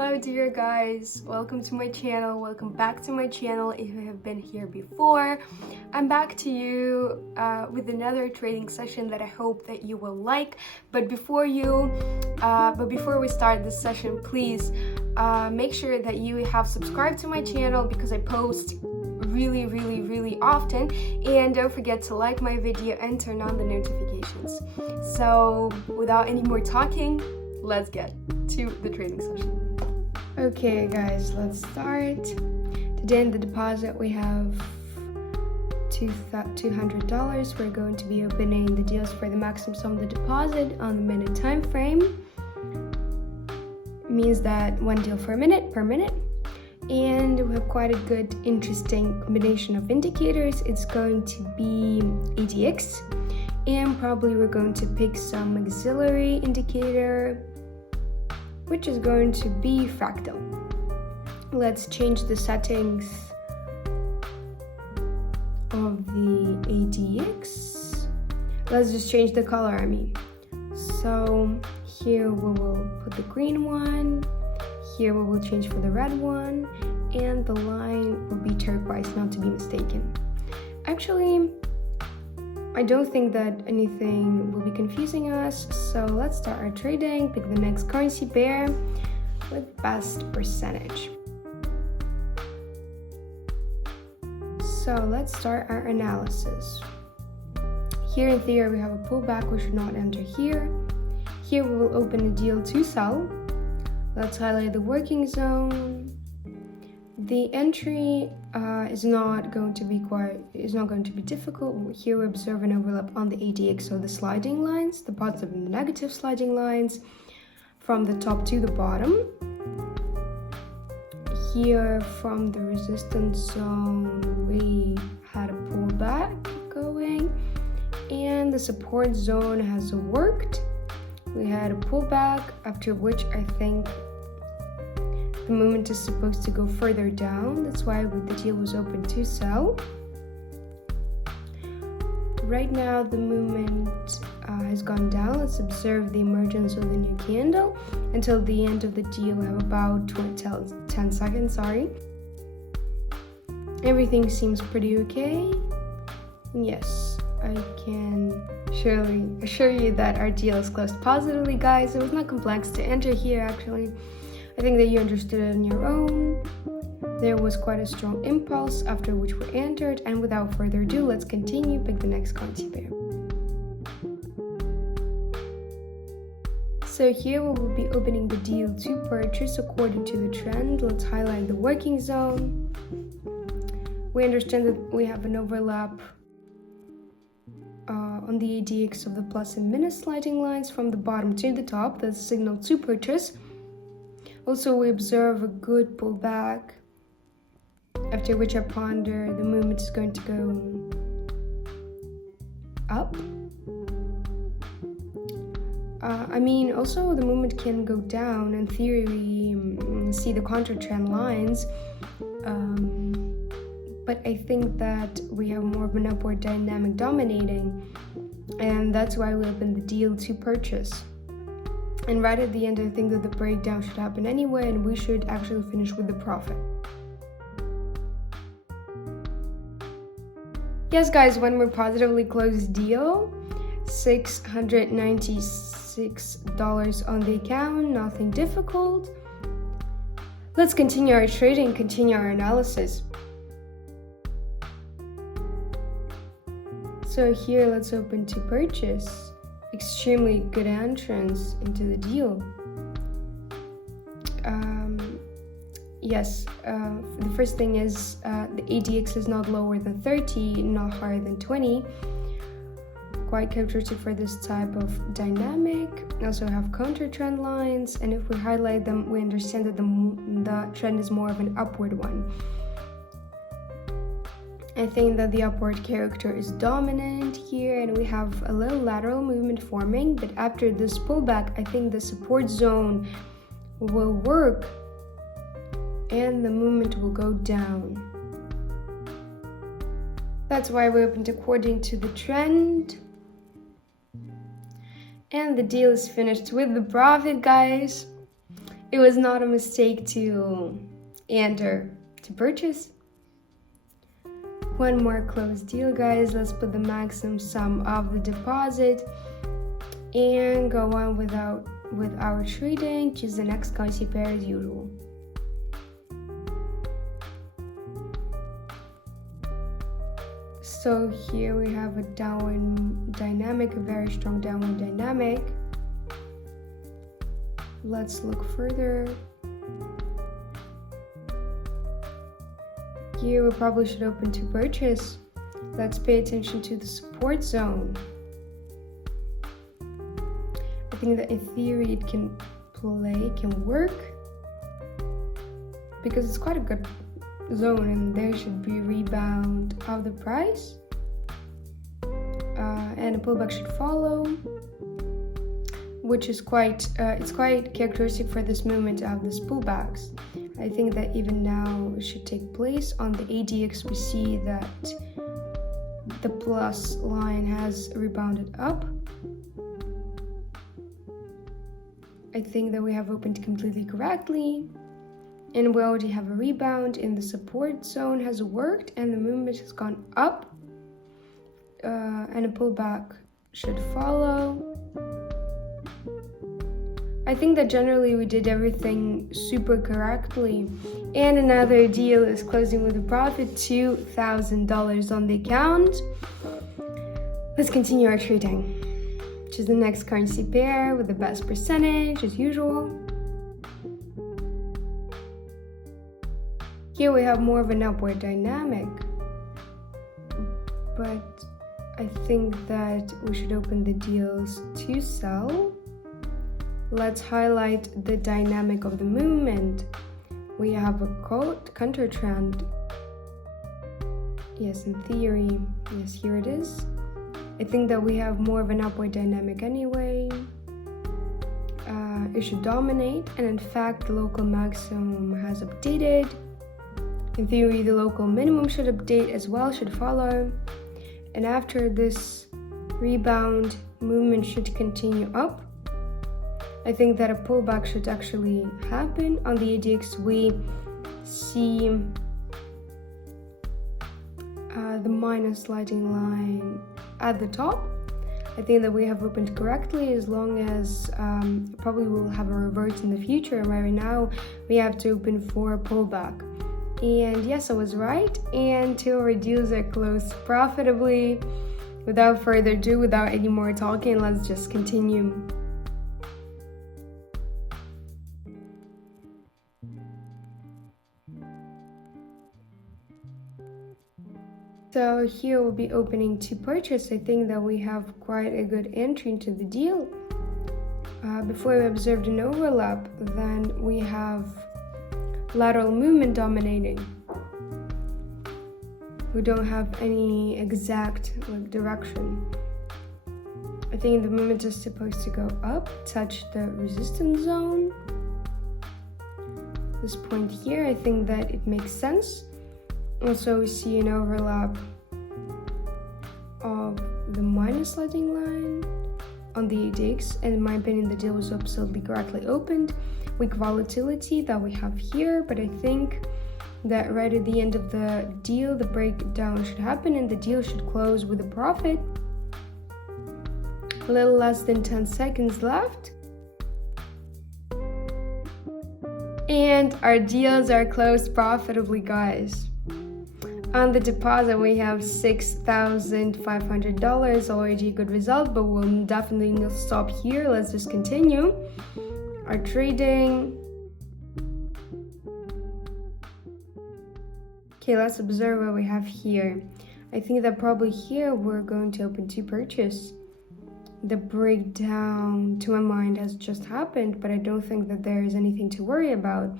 Hello dear guys, welcome to my channel, welcome back to my channel. If you have been here before, I'm back to you with another trading session that I hope that you will like. But before we start this session, please make sure that you have subscribed to my channel because I post really often, and don't forget to like my video and turn on the notifications. So without any more talking, let's get to the trading session. Okay guys, let's start. Today in the deposit we have $200. We're going to be opening the deals for the maximum sum of the deposit on the minute time frame. It means that one deal per minute, and we have quite a good interesting combination of indicators. It's going to be ADX, and probably we're going to pick some auxiliary indicator, which is going to be fractal. Let's change the settings of the ADX. Let's just change the color, So here we will put the green one, here we will change for the red one, and the line will be turquoise, not to be mistaken. Actually, I don't think that anything will be confusing us, so let's start our trading. Pick the next currency pair with best percentage. So let's start our analysis. Here in theory we have a pullback, we should not enter here. Here we will open a deal to sell. Let's highlight the working zone. The entry is not going to be difficult. Here we observe an overlap on the ADX, so the sliding lines, the positive and the negative sliding lines from the top to the bottom. Here from the resistance zone we had a pullback going, and the support zone has worked. We had a pullback, after which I think the movement is supposed to go further down. That's why the deal was open to sell. Right now the movement has gone down. Let's observe the emergence of the new candle. Until the end of the deal we have about 10 seconds. Everything seems pretty okay. Yes, I can surely assure you that our deal is closed positively, guys. It was not complex to enter here actually. I think that you understood it on your own. There was quite a strong impulse, after which we entered, and without further ado, let's continue. Pick the next currency pair. So here we will be opening the deal to purchase according to the trend. Let's highlight the working zone. We understand that we have an overlap on the ADX of the plus and minus sliding lines from the bottom to the top. That's a signal to purchase. Also, we observe a good pullback, after which I ponder the movement is going to go up. Also the movement can go down. In theory, we see the counter trend lines, but I think that we have more of an upward dynamic dominating, and that's why we opened the deal to purchase. And right at the end, I think that the breakdown should happen anyway, and we should actually finish with the profit. Yes, guys, when we're positively closed deal, $696 on the account, nothing difficult. Let's continue our trading, continue our analysis. So here, let's open to purchase. Extremely good entrance into the deal. The first thing is the ADX is not lower than 30, not higher than 20. Quite characteristic for this type of dynamic. We also have counter trend lines, and if we highlight them, we understand that the trend is more of an upward one. I think that the upward character is dominant here, and we have a little lateral movement forming, but after this pullback, I think the support zone will work and the movement will go down. That's why we opened according to the trend. And the deal is finished with the profit, guys. it was not a mistake to enter to purchase. One more closed deal, guys. Let's put the maximum sum of the deposit and go on with our trading. Choose the next currency pair as usual. So here we have a downward dynamic, a very strong downward dynamic. Let's look further. Here we probably should open to purchase. Let's pay attention to the support zone. I think that in theory it can work, because it's quite a good zone and there should be a rebound of the price. And a pullback should follow, which is quite characteristic for this movement of these pullbacks. I think that even now it should take place. On the ADX we see that the plus line has rebounded up. I think that we have opened completely correctly, and we already have a rebound in the support zone has worked, and the movement has gone up, and a pullback should follow. I think that generally we did everything super correctly. And another deal is closing with a profit, $2,000 on the account. Let's continue our trading. Choose the next currency pair with the best percentage as usual. Here we have more of an upward dynamic, but I think that we should open the deals to sell. Let's highlight the dynamic of the movement. We have a counter trend. Yes, in theory, yes, here it is. I think that we have more of an upward dynamic anyway. It should dominate, and in fact, the local maximum has updated. In theory, the local minimum should update as well, should follow. And after this rebound, movement should continue up. I think that a pullback should actually happen. On the ADX, we see the minus sliding line at the top. I think that we have opened correctly, as long as probably we'll have a revert in the future. Right now, we have to open for a pullback. And yes, I was right. And two of our deals are closed profitably. Without further ado, without any more talking, let's just continue. So here we'll be opening to purchase. I think that we have quite a good entry into the deal. Before we observed an overlap, then we have lateral movement dominating. We don't have any exact direction. I think the movement is supposed to go up, touch the resistance zone. This point here, I think that it makes sense. Also, we see an overlap of the minus sliding line on the ADX, and in my opinion, the deal was absolutely correctly opened. Weak volatility that we have here, but I think that right at the end of the deal, the breakdown should happen and the deal should close with a profit. A little less than 10 seconds left. And our deals are closed profitably, guys. On the deposit, we have $6,500, already a good result, but we'll definitely not stop here. Let's just continue our trading. Okay, let's observe what we have here. I think that probably here we're going to open to purchase. The breakdown, to my mind, has just happened, but I don't think that there is anything to worry about.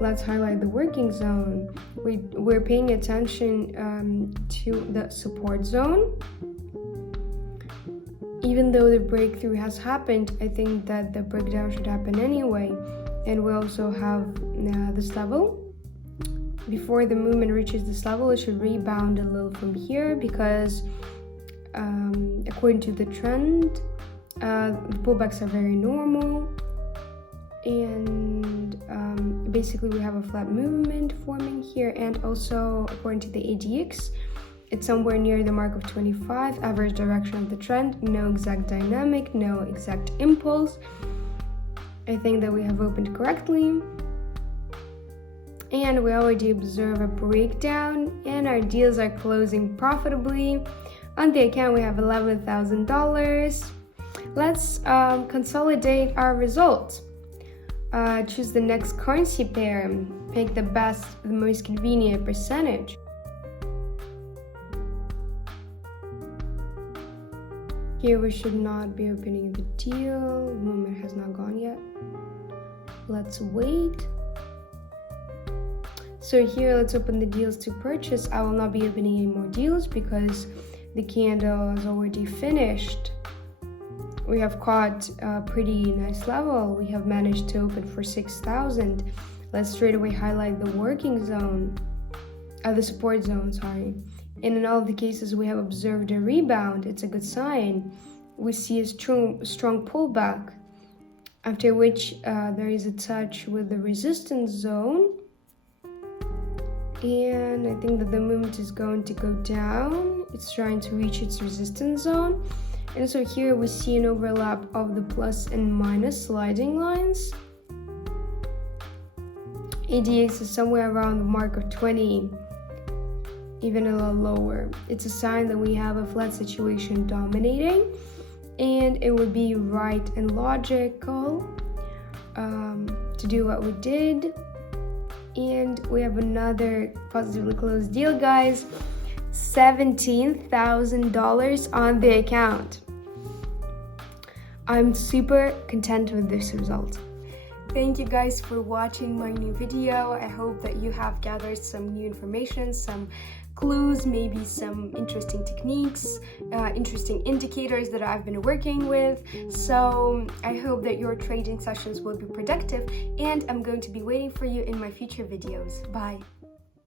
Let's highlight the working zone. We're paying attention to the support zone. Even though the breakthrough has happened, I think that the breakdown should happen anyway. And we also have this level. Before the movement reaches this level, it should rebound a little from here, because according to the trend, the pullbacks are very normal. and basically we have a flat movement forming here, and also according to the ADX, it's somewhere near the mark of 25, average direction of the trend, no exact dynamic, no exact impulse. I think that we have opened correctly, and we already observe a breakdown, and our deals are closing profitably. On the account we have $11,000. Let's consolidate our results. Choose the next currency pair, pick the most convenient percentage. Here we should not be opening the deal. The movement has not gone yet. Let's wait. So here, let's open the deals to purchase. I will not be opening any more deals because the candle is already finished. We have caught a pretty nice level. We have managed to open for 6,000. Let's straight away highlight the working zone, the support zone, sorry. And in all of the cases, we have observed a rebound. It's a good sign. We see a strong pullback, after which there is a touch with the resistance zone. And I think that the movement is going to go down. It's trying to reach its resistance zone. And so here we see an overlap of the plus and minus sliding lines. ADX is somewhere around the mark of 20, even a little lower. It's a sign that we have a flat situation dominating, and it would be right and logical to do what we did. And we have another positively closed deal, guys. $17,000 on the account. I'm super content with this result. Thank you guys for watching my new video. I hope that you have gathered some new information, some clues, maybe some interesting techniques, interesting indicators that I've been working with. So I hope that your trading sessions will be productive, and I'm going to be waiting for you in my future videos. Bye.